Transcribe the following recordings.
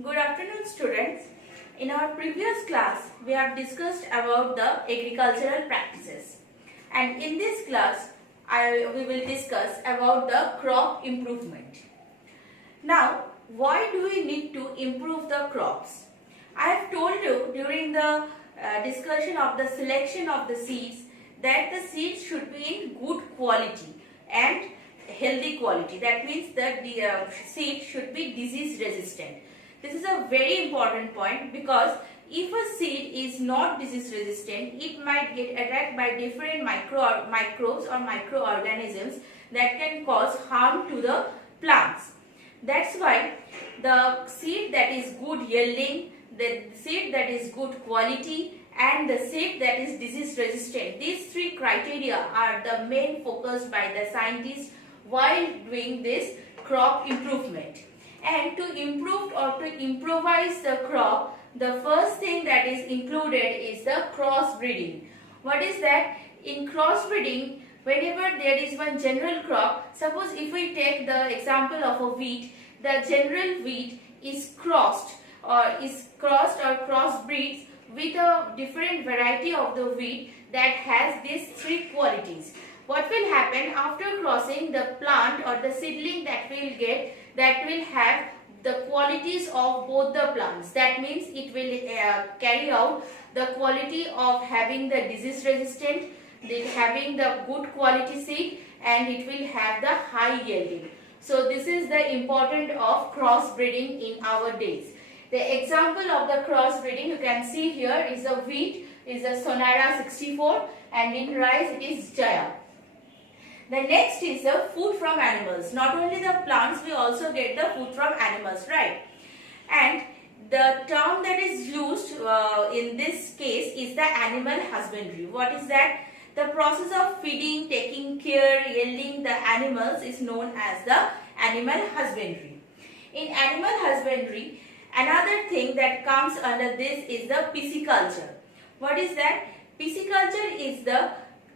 Good afternoon, students. In our previous class, we have discussed about the agricultural practices, and in this class, we will discuss about the crop improvement. Now, why do we need to improve the crops? I have told you during the discussion of the selection of the seeds that the seeds should be in good quality and healthy quality. That means that the seed should be disease resistant. This is a very important point because if a seed is not disease resistant, it might get attacked by different microbes or microorganisms that can cause harm to the plants. That's why the seed that is good yielding, the seed that is good quality, and the seed that is disease resistant, these three criteria are the main focus by the scientists while doing this crop improvement. And to improve or to improvise the crop, the first thing that is included is the crossbreeding. What is that? In crossbreeding, whenever there is one general crop, suppose if we take the example of a wheat, the general wheat is crossed or crossbreeds with a different variety of the wheat that has these three qualities. What will happen after crossing, the plant or the seedling that we will get, that will have the qualities of both the plants. That means it will carry out the quality of having the disease resistant, having the good quality seed, and it will have the high yielding. So this is the importance of crossbreeding in our days. The example of the crossbreeding you can see here is a wheat is a Sonara 64 and in rice it is Jaya. The next is the food from animals. Not only the plants, we also get the food from animals, right? And the term that is used in this case is the animal husbandry. What is that? The process of feeding, taking care, yielding the animals is known as the animal husbandry. In animal husbandry, another thing that comes under this is the pisciculture. What is that? Pisciculture is the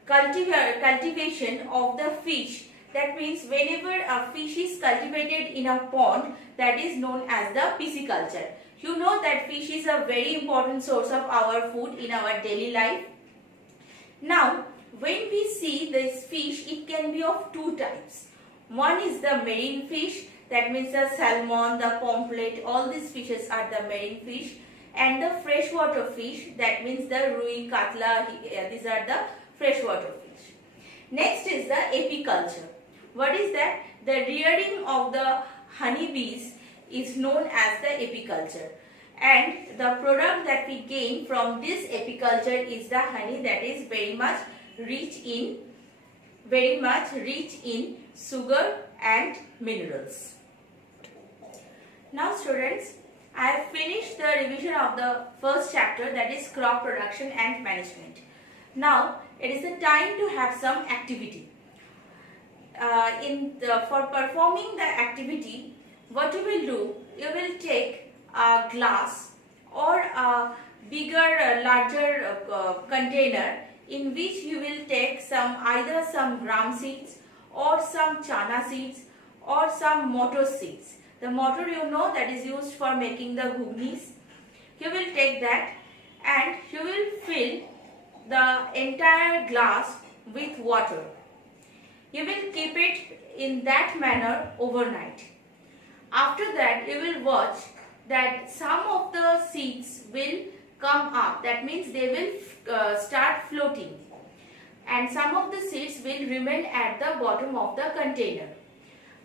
cultivation of the fish. That means whenever a fish is cultivated in a pond, that is known as the pisciculture. You know that fish is a very important source of our food in our daily life. Now, when we see this fish, it can be of two types. One is the marine fish, that means the salmon, the pomfret, all these fishes are the marine fish. And the freshwater fish, that means the rui, katla, these are the freshwater fish. Next is the apiculture. What is that? The rearing of the honeybees is known as the apiculture. And the product that we gain from this apiculture is the honey that is very much rich in sugar and minerals. Now students, I have finished the revision of the first chapter, that is crop production and management. Now it is the time to have some activity. For performing the activity, what you will do, you will take a glass or a bigger, larger container in which you will take either some gram seeds or some chana seeds or some motor seeds. The motor, you know, that is used for making the ghugnis. You will take that and you will fill the entire glass with water. You will keep it in that manner overnight. After that, you will watch that some of the seeds will come up. That means they will start floating. And some of the seeds will remain at the bottom of the container.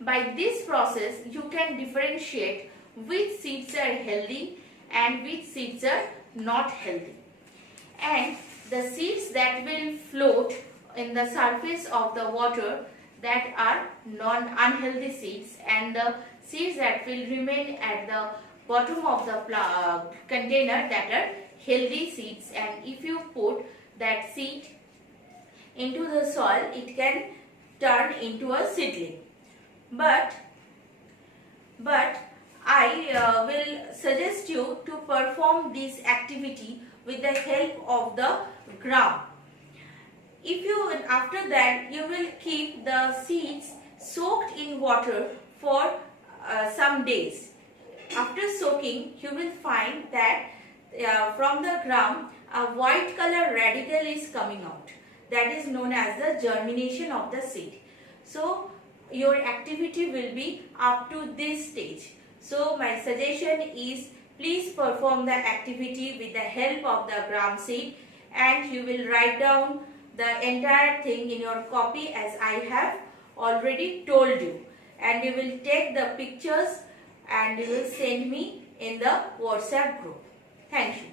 By this process, you can differentiate which seeds are healthy and which seeds are not healthy. And the seeds that will float in the surface of the water, that are unhealthy seeds, and the seeds that will remain at the bottom of the container, that are healthy seeds. And if you put that seed into the soil, it can turn into a seedling. But I will suggest you to perform this activity with the help of the gram. After that, you will keep the seeds soaked in water for some days. After soaking, you will find that from the ground a white color radical is coming out. That is known as the germination of the seed. So your activity will be up to this stage. So my suggestion is, please perform the activity with the help of the gram seed, and you will write down the entire thing in your copy as I have already told you, and you will take the pictures and you will send me in the WhatsApp group. Thank you.